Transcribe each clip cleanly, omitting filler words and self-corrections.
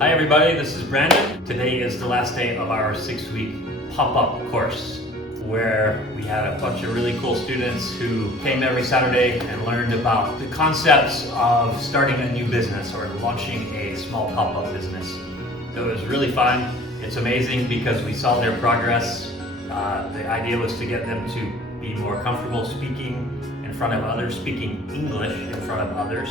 Hi everybody, this is Brandon. Today is the last day of our 6-week pop-up course where we had a bunch of really cool students who came every Saturday and learned about the concepts of starting a new business or launching a small pop-up business. So it was really fun. It's amazing because we saw their progress. The idea was to get them to be more comfortable speaking in front of others, speaking English in front of others.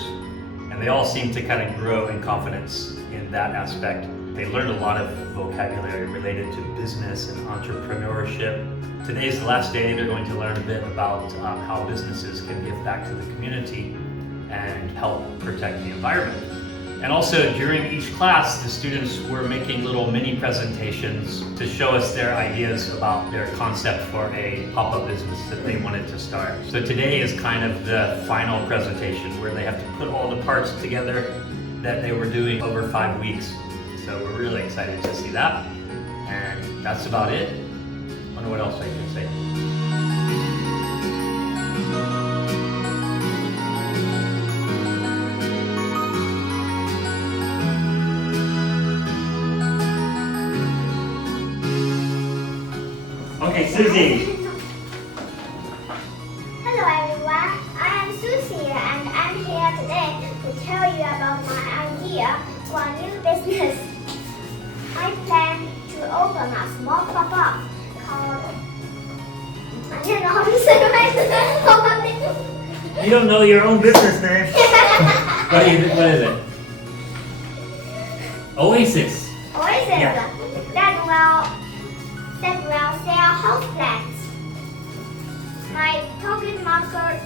And they all seem to kind of grow in confidence in that aspect. They learned a lot of vocabulary related to business and entrepreneurship. Today's the last day. They're going to learn a bit about how businesses can give back to the community and help protect the environment. And also during each class, the students were making little mini presentations to show us their ideas about their concept for a pop-up business that they wanted to start. So today is kind of the final presentation where they have to put all the parts together that they were doing over 5 weeks. So we're really excited to see that. And that's about it. I wonder what else I can say. Okay, Susie. Hello everyone, I am Susie and I'm here today to tell you about my idea for a new business. I plan to open a small pop-up called... I don't know how to say it. You don't know your own business name. What is it? Oasis. Oasis Yeah. that will sell houseplants. My target market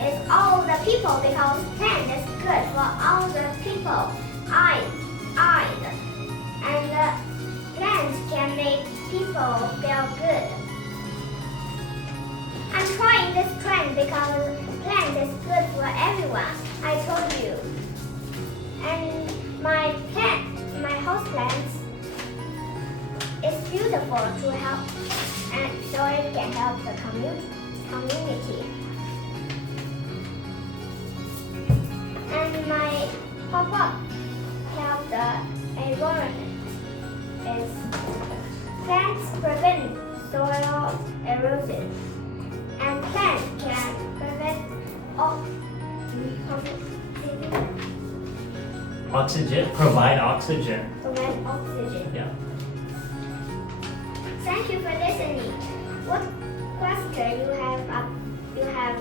is all the people because plant is good for all the people. And plants can make people feel good. I'm trying this trend because plant is good for everyone. I told you. And my houseplants is beautiful to help, and so it can help the community. And my pop-up help the environment. Is plants prevent soil erosion, and plants can prevent Oxygen. Provide oxygen. Yeah. Thank you for listening. What question you have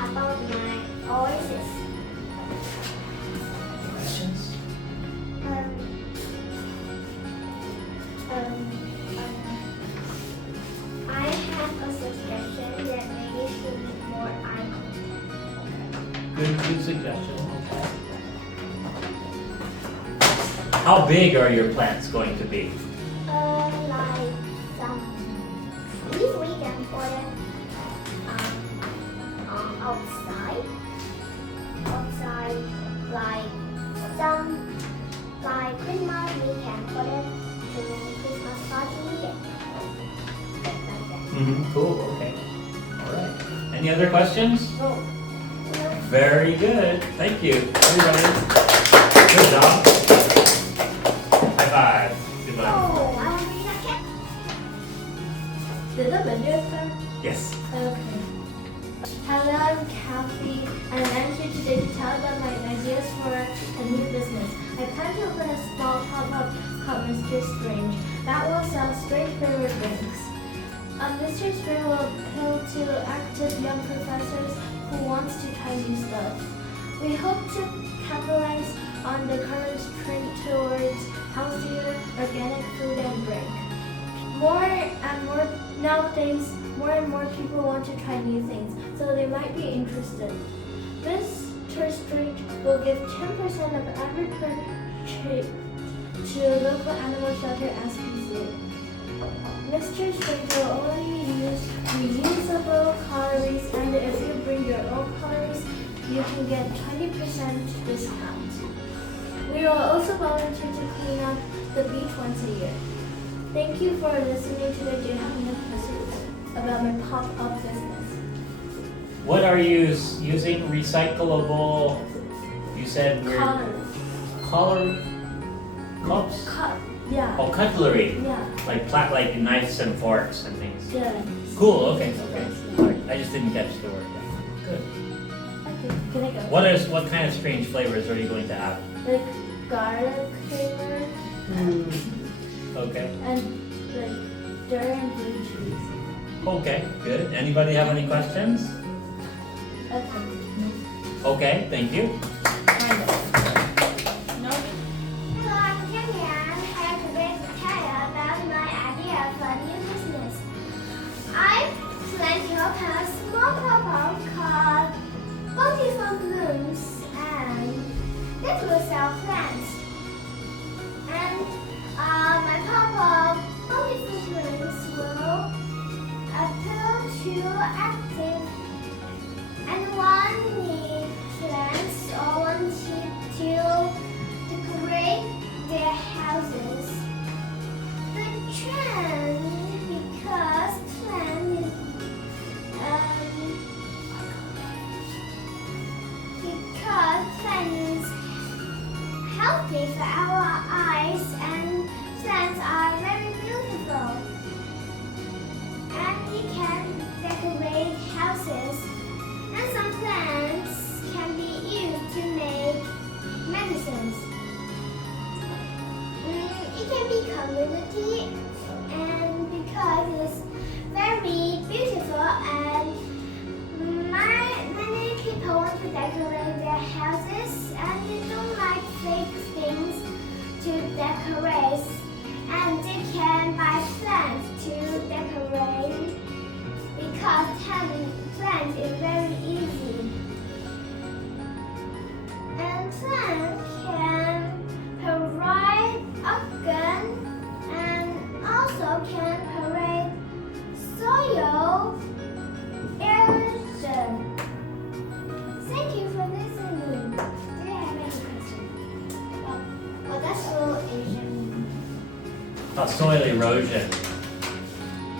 about my oasis? Questions? I have a suggestion that maybe should be more icons. Good suggestion. Okay. How big are your plants going to be? Like some trees we can put it outside, like some, like Christmas we can put it to Christmas party, like that. Cool. Okay. All right. Any other questions? No. Very good. Thank you, everybody. Good job. High five. Goodbye. Oh, I want to read a cat. Did the video start? Yes. Okay. Hello, I'm Kathy, and I'm here today to tell about my ideas for a new business. I plan to open a small pop-up called Mr. Strange that will sell strange flavored drinks. Mr. Strange will appeal to active young professors who wants to try new stuff. We hope to capitalize on the current trend towards healthier, organic food and drink. Nowadays, more and more people want to try new things, so they might be interested. Mr. Strange will give 10% of every purchase to local animal shelter as PCA. Mr. Strange will only use reusable calories, and if you bring your own calories, you can get 20% discount. We will also volunteer to clean up the beach once a year. Thank you for listening to the Do You Have Any Questions about my pop-up business. What are you using? Recyclable? You said we're Colors. color Cups? Yeah. Oh, cutlery. Yeah. Like knives and forks and things. Yeah. Cool, okay. Alright, I just didn't catch the word. Good. Okay, can I go? What kind of strange flavors are you going to have? Like garlic flavor. Okay. And like dairy and blue cheese. Okay, good. Anybody have any questions? Okay. Okay, thank you. No. Hello, I'm Kenya. I'm here today to tell you about my idea for a new business. I plan to open a small pop-up called Beautiful Blooms and that will sell plants. And my pop-up Beautiful Blooms will appeal to active and one need plants or wanted to decorate their houses. The trend because plant is healthy for our eyes and plants are very beautiful. And you can decorate houses. And some plants can be used to make medicines. It can be community and because it's very beautiful and many people want to decorate their houses and they don't like fake things to decorate and they can buy plants to decorate because plant is very easy. And plant can provide oxygen and also can provide soil erosion. Thank you for listening. Do you have any questions? Well, that's all Asian. Soil erosion.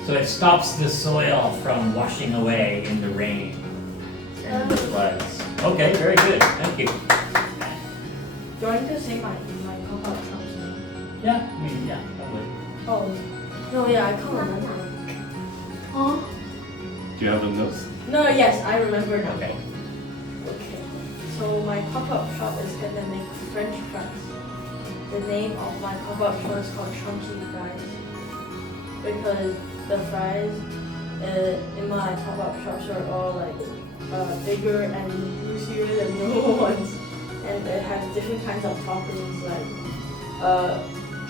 So it stops the soil from washing away in the rain and the floods. Okay, very good. Thank you. Do you want to say my pop-up shop's name? Yeah, probably. Oh, no, yeah, I can't remember. Oh. Do you have the notes? No, yes, I remember now. Okay. Okay. So my pop-up shop is gonna make French fries. The name of my pop-up shop is called Chunky Fries because the fries in my pop-up shops are all like bigger and juicier than normal ones, and it has different kinds of toppings like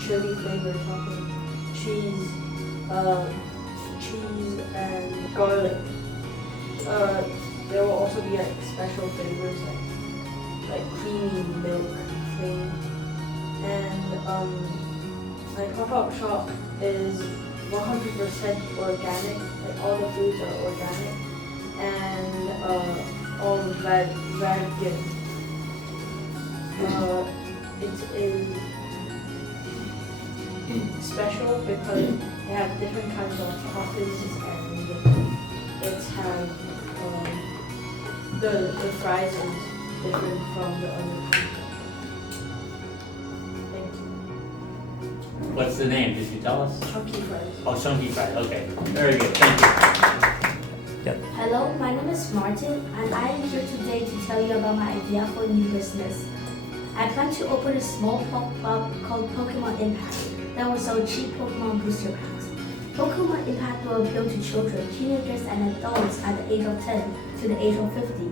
chili flavored topping, cheese and garlic. There will also be like special flavors like creamy milk thing. And my pop-up shop is 100% organic. Like all the foods are organic and all vegan. It is special because they have different kinds of toppings and it's have the fries is different from the other kinds. Thank you. What's the name? Did you tell us? Chunky fries. Oh, Chunky Fries. Okay. Very good. Thank you. Hello, my name is Martin and I am here today to tell you about my idea for a new business. I plan to open a small pop-up called Pokemon Impact that will sell cheap Pokemon booster packs. Pokemon Impact will appeal to children, teenagers and adults at the age of 10 to the age of 50.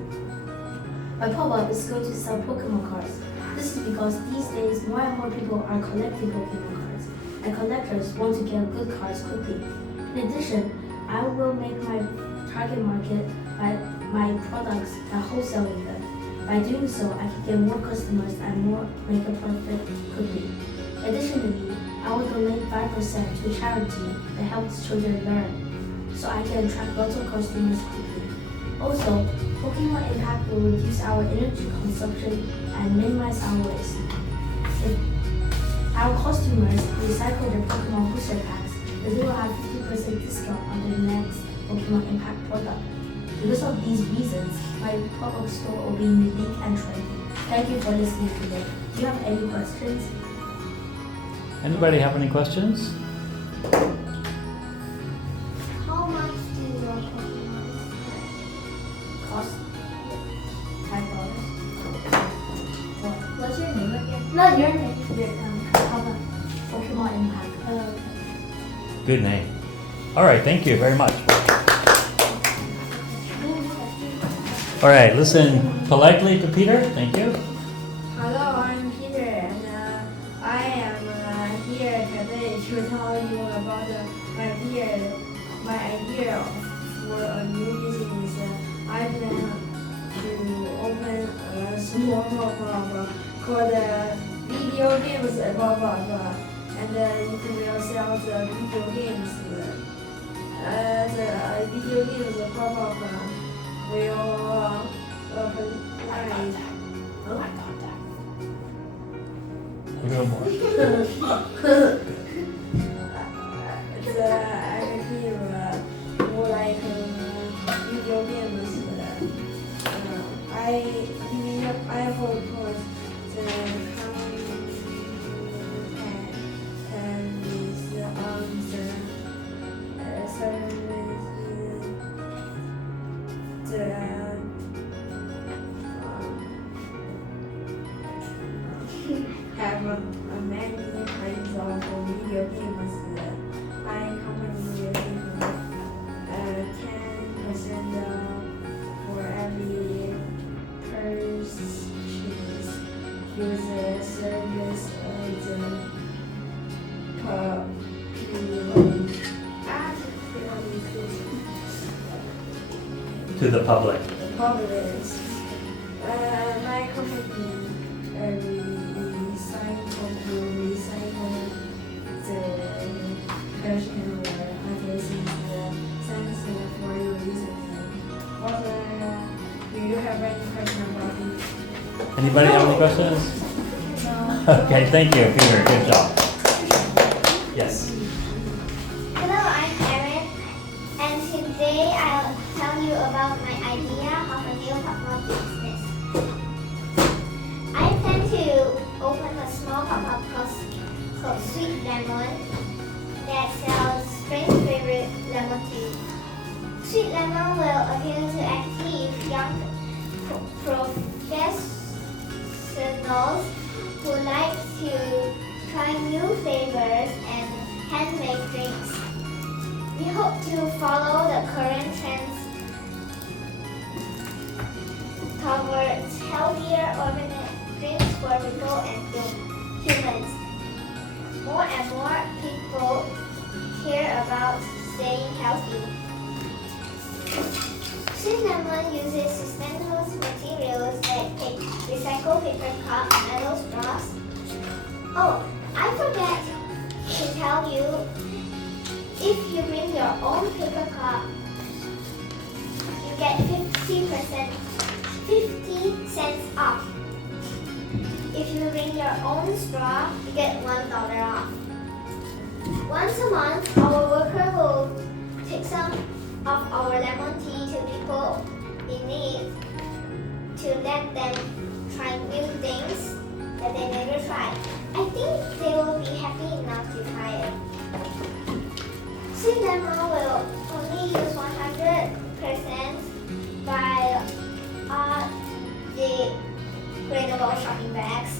My pop-up is going to sell Pokemon cards. This is because these days more and more people are collecting Pokemon cards and collectors want to get good cards quickly. In addition, I will make my target market by my products by wholesaling them. By doing so, I can get more customers and make a profit quickly. Additionally, I will donate 5% to a charity that helps children learn, so I can attract lots of customers quickly. Also, Pokemon Impact will reduce our energy consumption and minimize our waste. If our customers recycle their Pokemon booster packs, then they will have 50% discount on their next Pokemon Impact product. Because of these reasons, my pop-up store will be unique and trendy. Thank you for listening today. Do you have any questions? Anybody have any questions? How much do your Pokemon Cost $5. What's your name again? No, your name. Pokemon Impact. Good name. All right, thank you very much. All right, listen politely to Peter. Thank you. Hello, I'm Peter, and I am here today to tell you about my idea for a new business. I plan to open a small pop-up called Video Games Pop-up, and it will sell the video games. The video games pop-up will provide. A little more. The active more like video games. I hope the content is on the service have many kinds of video games. My company will give 10% for every purchase. Use the service as To the public. public. My company recycle the trash can or others in the sense for your reason. What do you have any question about it? Anybody have any questions? Okay, thank you, Peter. Good job. Yes. Hello, I'm Erin, and today I'll tell you about my idea of a new pop-up business. I plan to open a small pop-up called Sweet Lemon that sells Frank's favorite lemon tea. Sweet Lemon will appeal to active young professionals who like to try new flavors and handmade drinks. We hope to follow the current trends towards healthier organic drinks for people and humans. More and more people care about staying healthy. Sweet Lemon uses sustainable materials like recycled paper cups, metal straws. Oh, I forgot to tell you, if you bring your own paper cup, you get 50 cents off. If you bring your own straw, you get $1 off. Once a month, our worker will take some of our lemon tea to people in need to let them try new things that they never tried. I think they will be happy enough to try it. Sweet Lemon will only use 100% biodegradable shopping bags,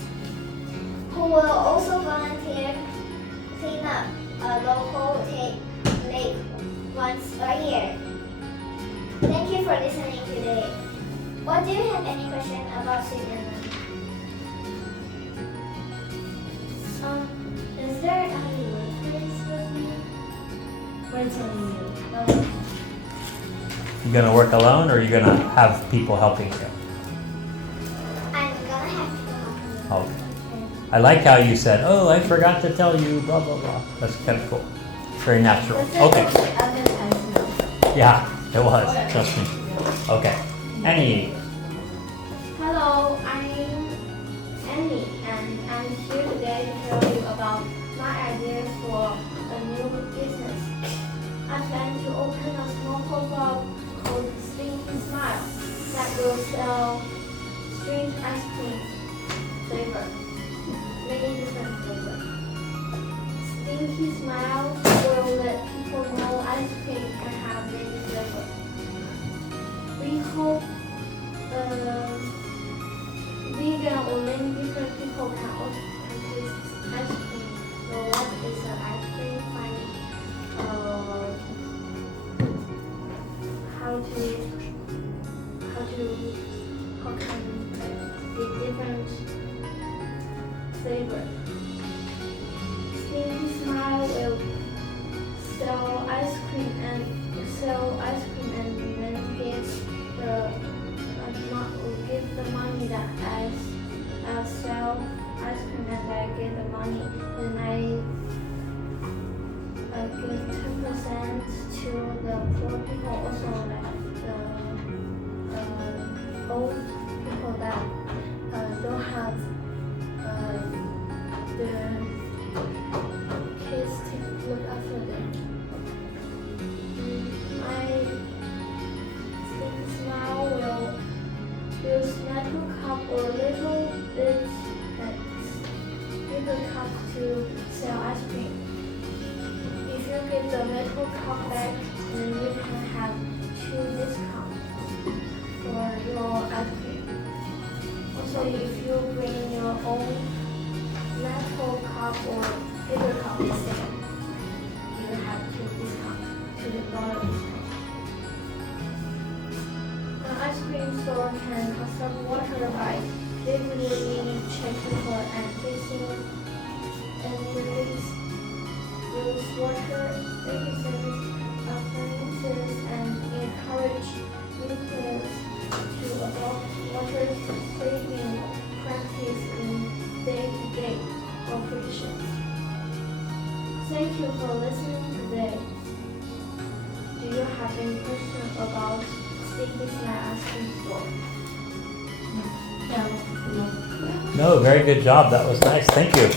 who will also volunteer clean up a local lake once a year. Thank you for listening today. What do you have any question about Sweet Lemon? Is there any workers with you? Wait till you. You gonna work alone, or are you gonna have people helping you? I'm gonna have to help you. Okay. I like how you said, "Oh, I forgot to tell you," blah blah blah. That's kind of cool. Very natural. Okay. Yeah, it was. Trust me. Okay. Annie. Hello, I'm Annie, and I'm here today to tell you about my idea for a new business. I plan to open a small pop-up called Stinky Smile that will sell strange ice cream flavor, many different flavors. Stinky Smile will let people know ice cream can have many flavors. We hope vegan or many different people can also taste ice cream. So what is an ice cream? How can be different flavor? Stinky Smile will sell ice cream and then give the money that I sell ice cream and I get the money and I give 10% to the poor people, also like the old people that don't have their kids to look after them. My Stinky Smile will use metal cup or little cup to sell ice cream. If you give the metal cup back, then you can have 2 discounts for your ice cream. Also, if you bring your own metal cup or paper cup instead, you have 2 discounts, $2 discount. An ice cream store can conserve water by regularly checking for and fixing and release water services, appliances, and encourage new players to adopt water saving practice in day-to-day operations. Thank you for listening today. Do you have any questions about Stinky Smile ice cream store? No, very good job. That was nice. Thank you.